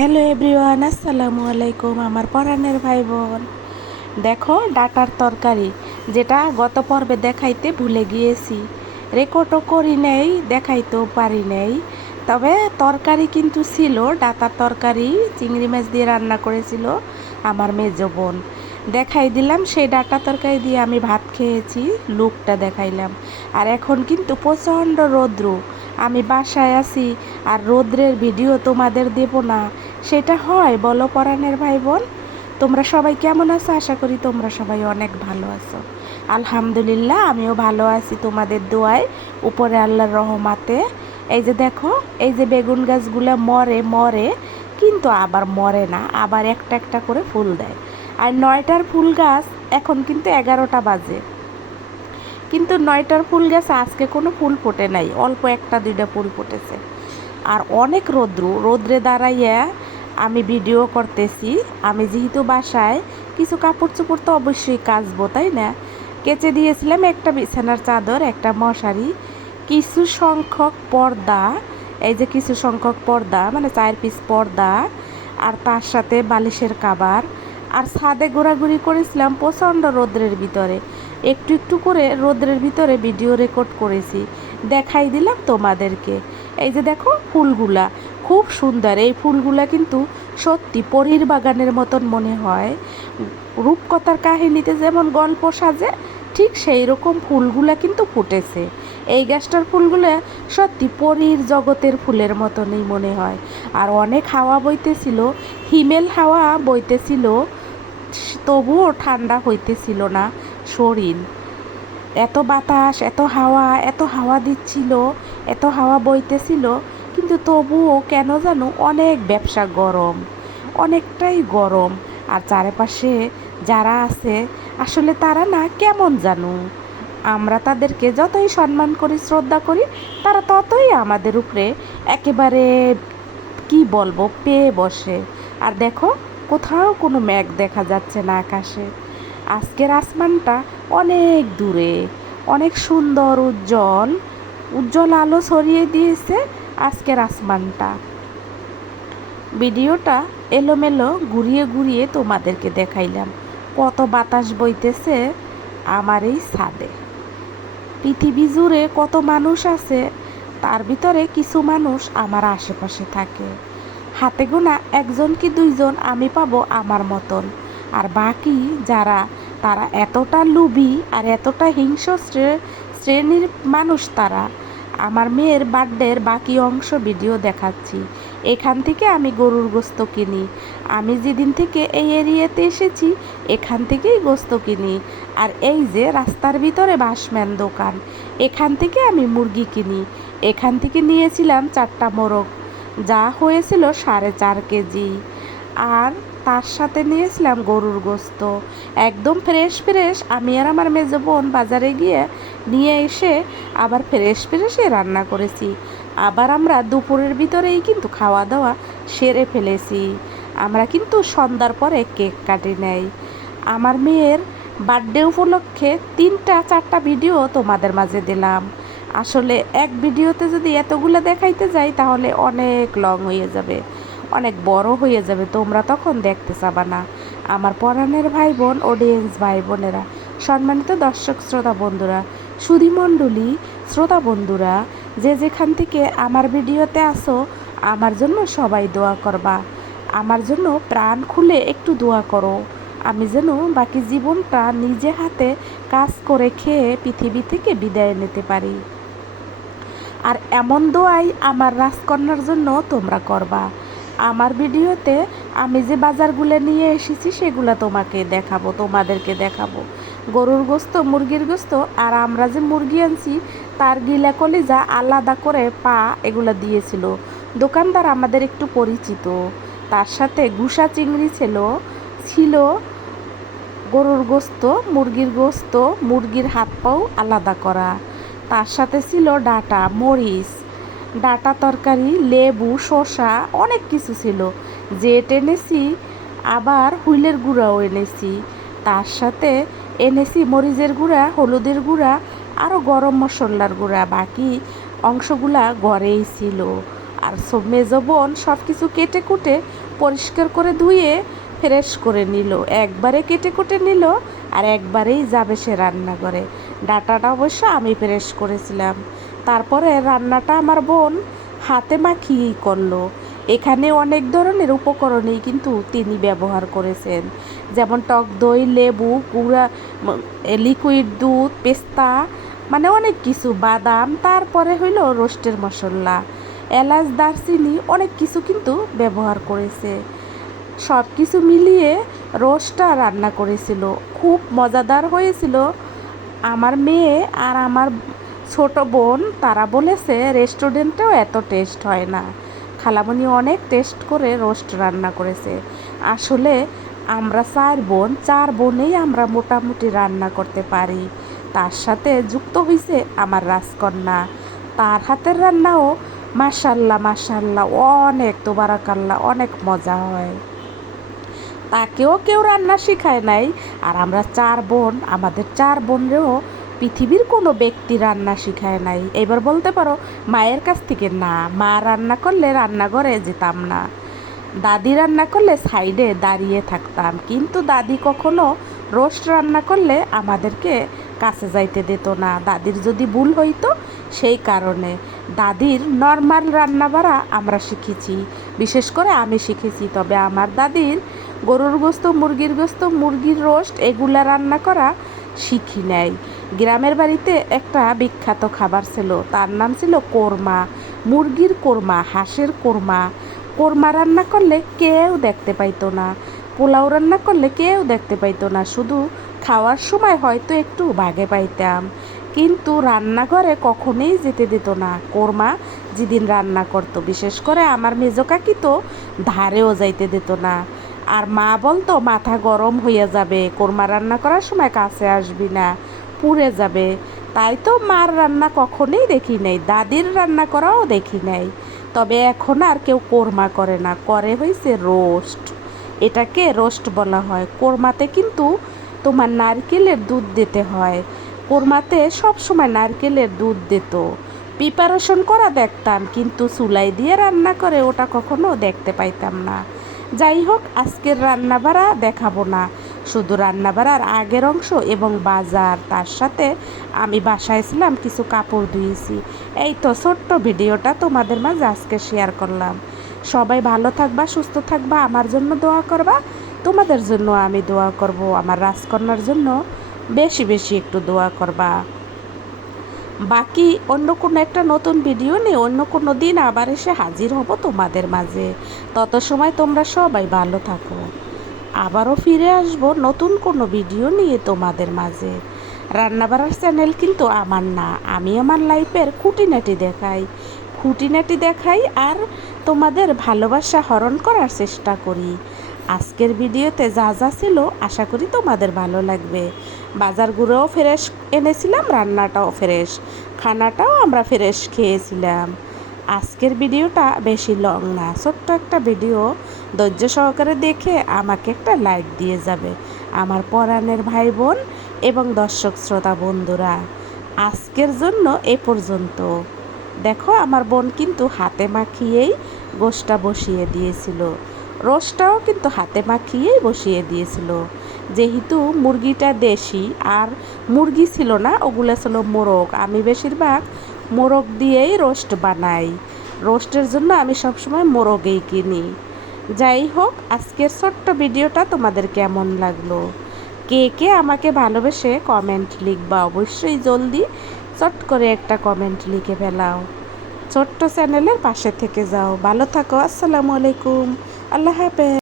Hello everyone, আসসালামু আলাইকুম আমার পরাণের ভাই বোন। দেখো ডাটার তরকারি, যেটা গত পর্বে দেখাইতে ভুলে গিয়েছি, রেকর্ডও করি নেই, দেখাইতেও পারি নেই। তবে তরকারি কিন্তু ছিল, ডাটার তরকারি চিংড়ি মাছ দিয়ে রান্না করেছিল আমার মেজ বোন। দেখাই দিলাম সেই ডাটা তরকারি দিয়ে আমি ভাত খেয়েছি, লুকটা দেখাইলাম। আর এখন কিন্তু প্রচণ্ড রৌদ্র, আমি বাসায় আছি আর রৌদ্রের ভিডিও তোমাদের দেব না, সেটা হয় বলো পরাণের ভাই বোন? তোমরা সবাই কেমন আছো? আশা করি তোমরা সবাই অনেক ভালো আছো। আলহামদুলিল্লাহ আমিও ভালো আছি তোমাদের দোয়ায়, উপরে আল্লাহর রহমাতে। এই যে দেখো, এই যে বেগুন গাছগুলো মরে মরে কিন্তু আবার মরে না, আবার একটা একটা করে ফুল দেয়। আর 9টার ফুল গাছ, এখন কিন্তু 11টা বাজে, কিন্তু 9টার ফুল গাছে আজকে কোনো ফুল ফোটে নাই, অল্প একটা দুইটা ফুল ফুটেছে। আর অনেক রৌদ্রে দাঁড়াইয়া আমি ভিডিও করতেছি। আমি যেহেতু বাসায় কিছু কাপড় চোপড় তো অবশ্যই কাচবো, তাই না? কেচে দিয়েছিলাম একটা বিছানার চাদর, একটা মশারি, কিছু সংখ্যক পর্দা, এই যে কিছু সংখ্যক পর্দা মানে 4 পিস পর্দা, আর তার সাথে বালিশের কাবার। আর ছাদে ঘোরাঘুরি করেছিলাম প্রচণ্ড রৌদ্রের ভিতরে, একটু একটু করে রৌদ্রের ভিতরে ভিডিও রেকর্ড করেছি, দেখাই দিলাম তোমাদেরকে। এই যে দেখো ফুলগুলা খুব সুন্দর, এই ফুলগুলা কিন্তু সত্যি পরীর বাগানের মতন মনে হয়। রূপকথার কাহিনীতে যেমন গল্প সাজে, ঠিক সেই রকম ফুলগুলা কিন্তু ফুটেছে। এই গাছটার ফুলগুলো সত্যি পরীর জগতের ফুলের মতনই মনে হয়। আর অনেক হাওয়া বইতেছিল, হিমেল হাওয়া বইতেছিল, তবুও ঠান্ডা হইতেছিল না শরীর। এত বাতাস, এত হাওয়া দিচ্ছিল, এত হাওয়া বইতেছিল, কিন্তু তবুও কেন জানো অনেক ব্যবসা গরম, অনেকটাই গরম। আর চারপাশে যারা আছে আসলে তারা না কেমন জানো, আমরা তাদেরকে যতই সম্মান করি শ্রদ্ধা করি, তারা ততই আমাদের উপরে একেবারে কি বলবো পেয়ে বসে। আর দেখো, কোথাও কোনো মেঘ দেখা যাচ্ছে না আকাশে। আজকের আসমানটা অনেক দূরে, অনেক সুন্দর উজ্জ্বল, উজ্জ্বল আলো ছড়িয়ে দিয়েছে আজকের আসমানটা। ভিডিওটা এলোমেলো ঘুরিয়ে ঘুরিয়ে তোমাদেরকে দেখাইলাম। কত বাতাস বইতেছে আমার এই ছাদে। পৃথিবী জুড়ে কত মানুষ আছে, তার ভিতরে কিছু মানুষ আমার আশেপাশে থাকে। হাতে গোনা একজন কি দুইজন আমি পাবো আমার মতন। আর বাকি যারা, তারা এতটা লোভী আর এতটা হিংস্র শ্রেণীর মানুষ তারা। আমার মেয়ের বার্থডের বাকি অংশ ভিডিও দেখাচ্ছি। এখান থেকে আমি গরুর গোস্ত কিনি, আমি যেদিন থেকে এই এরিয়াতে এসেছি এখান থেকেই গোস্ত কিনি। আর এই যে রাস্তার ভিতরে বাসম্যান দোকান, এখান থেকে আমি মুরগি কিনি। এখান থেকে নিয়েছিলাম 4টা মোরগ, যা হয়েছিল 4.5 কেজি। আর তার সাথে নিয়েছিলাম গরুর গোস্ত, একদম ফ্রেশ ফ্রেশ। আমি আর আমার মেজ বোন বাজারে গিয়ে নিয়ে এসে আবার ফ্রেশ ফ্রেশে রান্না করেছি। আবার আমরা দুপুরের ভিতরেই কিন্তু খাওয়া দাওয়া সেরে ফেলেছি। আমরা কিন্তু সন্ধ্যার পরে কেক কাটি নেই। আমার মেয়ের বার্থডে উপলক্ষে 3-4টা ভিডিও তোমাদের মাঝে দিলাম। আসলে এক ভিডিওতে যদি এতগুলো দেখাইতে যাই তাহলে অনেক লং হয়ে যাবে, অনেক বড় হয়ে যাবে, তোমরা তখন দেখতে চাবা না। আমার পরাণের ভাই বোন, অডিয়েন্স ভাই বোনেরা, সম্মানিত দর্শক শ্রোতা বন্ধুরা, সুধীমণ্ডলী শ্রোতা বন্ধুরা, যে যেখান থেকে আমার ভিডিওতে আসো, আমার জন্য সবাই দোয়া করবা। আমার জন্য প্রাণ খুলে একটু দোয়া করো, আমি যেন বাকি জীবনটা নিজে হাতে কাজ করে খেয়ে পৃথিবী থেকে বিদায় নিতে পারি। আর এমন দোয়াই আমার রাজকন্যার জন্য তোমরা করবা। আমার ভিডিওতে আমি যে বাজারগুলো নিয়ে এসেছি সেগুলো তোমাদেরকে দেখাবো। গরুর গোস্ত, মুরগির গোস্ত, আর আমরা যে মুরগি আনছি তার গিলা কলিজা আলাদা করে পা এগুলো দিয়েছিল দোকানদার, আমাদের একটু পরিচিত। তার সাথে গুসা চিংড়ি ছিল গরুর গোস্ত, মুরগির গোস্ত, মুরগির হাত পাও আলাদা করা। তার সাথে ছিল ডাটা, মরিচ, ডাটা তরকারি, লেবু, শসা, অনেক কিছু ছিল। জেট এনেছি, আবার হুইলের গুঁড়াও এনেছি। তার সাথে এনেছি মরিচের গুঁড়া, হলুদের গুঁড়া, আরও গরম মশলার গুঁড়া। বাকি অংশগুলা ঘরেই ছিল। আর মেজ বোন সব কিছু কেটে কুটে পরিষ্কার করে ধুয়ে ফ্রেশ করে নিল, একবারে কেটে কুটে নিল আর একবারেই যাবে সে রান্না করে। ডাঁটাটা অবশ্য আমি ফ্রেশ করেছিলাম। তারপরে রান্নাটা আমার বোন হাতে মাখিয়েই করলো। এখানে অনেক ধরনের উপকরণই কিন্তু তিনি ব্যবহার করেছেন, যেমন টক দই, লেবু, গুঁড়া লিকুইড দুধ, পেস্তা, মানে অনেক কিছু, বাদাম, তারপরে হইল রোস্টের মশলা, এলাচ, দারচিনি, অনেক কিছু কিন্তু ব্যবহার করেছে। সব কিছু মিলিয়ে রোস্টটা রান্না করেছিল, খুব মজাদার হয়েছিল। আমার মেয়ে আর আমার ছোট বোন তারা বলেছে রেস্টুরেন্টেও এত টেস্ট হয় না, খালামণি অনেক টেস্ট করে রোস্ট রান্না করেছে। আসলে আমরা চার বোনেই আমরা মোটামুটি রান্না করতে পারি। তার সাথে যুক্ত হয়েছে আমার রাজকন্যা, তার হাতের রান্নাও মাশাল্লাহ মাশাল্লাহ অনেক তোবারাকাল্লাহ, অনেক মজা হয়। তাকেও কেউ রান্না শেখায় নাই। আর আমরা চার বোন, আমাদের চার বোনরেও পৃথিবীর কোনো ব্যক্তি রান্না শেখায় নাই। এবার বলতে পারো মায়ের কাছ থেকে না, মা রান্না করলে রান্নাঘরে যেতাম না, দাদি রান্না করলে সাইডে দাঁড়িয়ে থাকতাম, কিন্তু দাদি কখনো রোস্ট রান্না করলে আমাদেরকে কাছে যাইতে দিত না। দাদির যদি ভুল হইতো সেই কারণে দাদির নর্মাল রান্না বাড়া আমরা শিখেছি, বিশেষ করে আমি শিখেছি। তবে আমার দাদির গরুর গোস্ত, মুরগির গোস্ত, মুরগির রোস্ট এগুলা রান্না করা শিখি নাই। গ্রামের বাড়িতে একটা বিখ্যাত খাবার ছিল, তার নাম ছিল কোরমা, মুরগির কোরমা, হাঁসের কোরমা। কোরমা রান্না করলে কেউ দেখতে পাইতো না, পোলাও রান্না করলে কেউ দেখতে পাইতো না, শুধু খাওয়ার সময় হয়তো একটু ভাগে পাইতাম, কিন্তু রান্নাঘরে কখনোই যেতে দিত না। কোরমা যেদিন রান্না করতো, বিশেষ করে আমার মেজো কাকি তো ধারেও যাইতে দিত না। আর মা বলতো মাথা গরম হইয়া যাবে, কোরমা রান্না করার সময় কাছে আসবি না, পুড়ে যাবে। তাই তো মার রান্না কখনোই দেখি নাই, দাদির রান্না করাও দেখি নাই। তবে এখন আর কেউ কোরমা করে না, করে হয়েছে রোস্ট। এটাকে রোস্ট বলা হয়। কোরমাতে কিন্তু তোমার নারকেলের দুধ দিতে হয়, কোরমাতে সব সময় নারকেলের দুধ দিত। প্রিপারেশন করা দেখতাম, কিন্তু চুলাই দিয়ে রান্না করে ওটা কখনো দেখতে পাইতাম না। যাই হোক, আজকের রান্নাবাড়া দেখাবো না, শুধু রান্নাবাড়ার আগের অংশ এবং বাজার, তার সাথে আমি বাসায় ছিলাম, কিছু কাপড় ধুয়েছি। এই তো ছোট্ট ভিডিওটা তোমাদের মাঝে আজকে শেয়ার করলাম। সবাই ভালো থাকবা, সুস্থ থাকবা, আমার জন্য দোয়া করবা, তোমাদের জন্য আমি দোয়া করব, আমার রাজকন্যার জন্য বেশি বেশি একটু দোয়া করবা। বাকি অন্য কোনো একটা নতুন ভিডিও নিয়ে অন্য কোনো দিন আবার এসে হাজির হব তোমাদের মাঝে। তত সময় তোমরা সবাই ভালো থাকো। আবারও ফিরে আসব নতুন কোনো ভিডিও নিয়ে তোমাদের মাঝে। রান্নাবাড়ার চ্যানেল কিন্তু আমার না, আমি আমার লাইফের খুঁটিনাটি দেখাই আর তোমাদের ভালোবাসা হরণ করার চেষ্টা করি। আজকের ভিডিওতে যা যা ছিল আশা করি তোমাদের ভালো লাগবে। বাজারগুলোও ফ্রেশ এনেছিলাম, রান্নাটাও ফ্রেশ, খানাটাও আমরা ফ্রেশ খেয়েছিলাম। আজকের ভিডিওটা বেশি লং না, ছোট্ট একটা ভিডিও, ধৈর্য সহকারে দেখে আমাকে একটা লাইক দিয়ে যাবে আমার পরাণের ভাই বোন এবং দর্শক শ্রোতা বন্ধুরা। আজকের জন্য এ পর্যন্ত। দেখো আমার বোন কিন্তু হাতে মাখিয়েই গোশটা বসিয়ে দিয়েছিল, রোস্টটাও কিন্তু হাতে মাখিয়েই বসিয়ে দিয়েছিল। যেহেতু মুরগিটা দেশি আর মুরগি ছিল না, ওগুলো ছিল মোরগ, আমি বেশিরভাগ মোরগ দিয়েই রোস্ট বানাই, রোস্টের জন্য আমি সবসময় মোরগেই কিনি। যাই হোক, আজকের ছোট্ট ভিডিওটা তোমাদের কেমন লাগলো, কে কে আমাকে ভালোবেসে কমেন্ট লিখবা, অবশ্যই জলদি চট করে একটা কমেন্ট লিখে ফেলাও। ছোট্ট চ্যানেলের পাশে থেকে যাও। ভালো থাকো, আসসালামু আলাইকুম, আল্লাহ হাফেজ।